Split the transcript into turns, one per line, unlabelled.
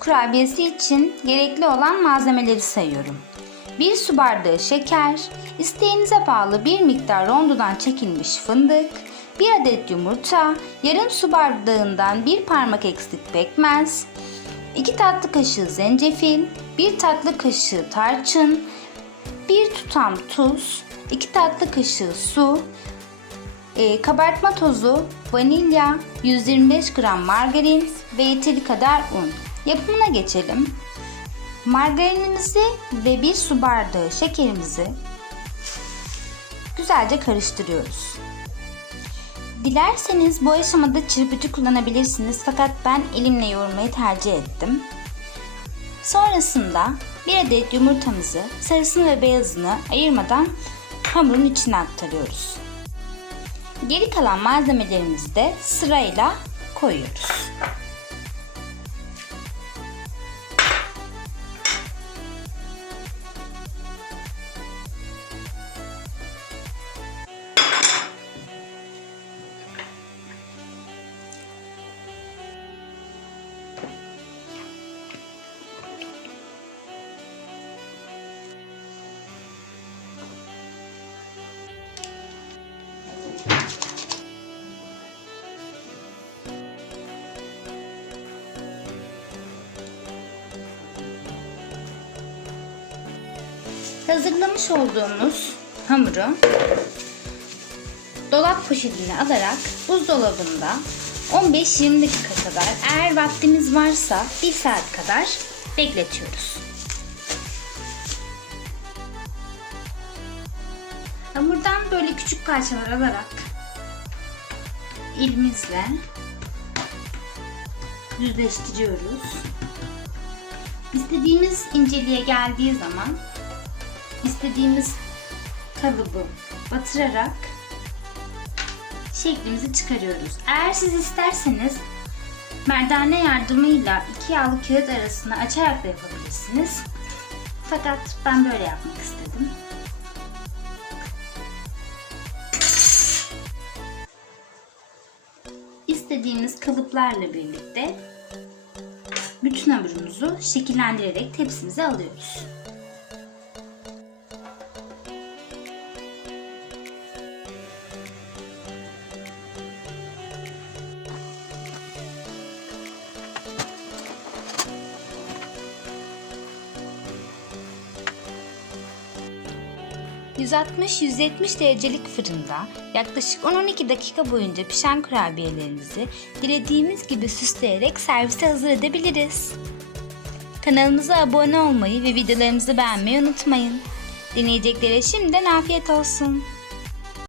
kurabiyesi için gerekli olan malzemeleri sayıyorum. 1 su bardağı şeker, isteğinize bağlı bir miktar rondodan çekilmiş fındık, 1 adet yumurta, yarım su bardağından bir parmak eksik pekmez, 2 tatlı kaşığı zencefil, 1 tatlı kaşığı tarçın, 1 tutam tuz, 2 tatlı kaşığı su, e, kabartma tozu, vanilya, 125 gram margarin ve yeteri kadar un. Yapımına geçelim. Margarinimizi ve bir su bardağı şekerimizi güzelce karıştırıyoruz. Dilerseniz bu aşamada çırpıcı kullanabilirsiniz fakat ben elimle yoğurmayı tercih ettim. Sonrasında bir adet yumurtamızı sarısını ve beyazını ayırmadan hamurun içine aktarıyoruz. Geri kalan malzemelerimizi de sırayla koyuyoruz. Hazırlamış olduğumuz hamuru dolap poşetine alarak buzdolabında 15-20 dakika kadar eğer vaktimiz varsa 1 saat kadar bekletiyoruz. Hamurdan böyle küçük parçalar alarak elimizle düzleştiriyoruz. İstediğimiz inceliğe geldiği zaman istediğimiz kalıbı batırarak şeklimizi çıkarıyoruz. Eğer siz isterseniz merdane yardımıyla iki yağlı kağıt arasını açarak da yapabilirsiniz. Fakat ben böyle yapmak istedim. İstediğimiz kalıplarla birlikte bütün hamurumuzu şekillendirerek tepsimize alıyoruz. ...160-170 derecelik fırında yaklaşık 10-12 dakika boyunca pişen kurabiyelerimizi dilediğimiz gibi süsleyerek servise hazır edebiliriz. Kanalımıza abone olmayı ve videolarımızı beğenmeyi unutmayın. Deneyeceklere şimdiden afiyet olsun.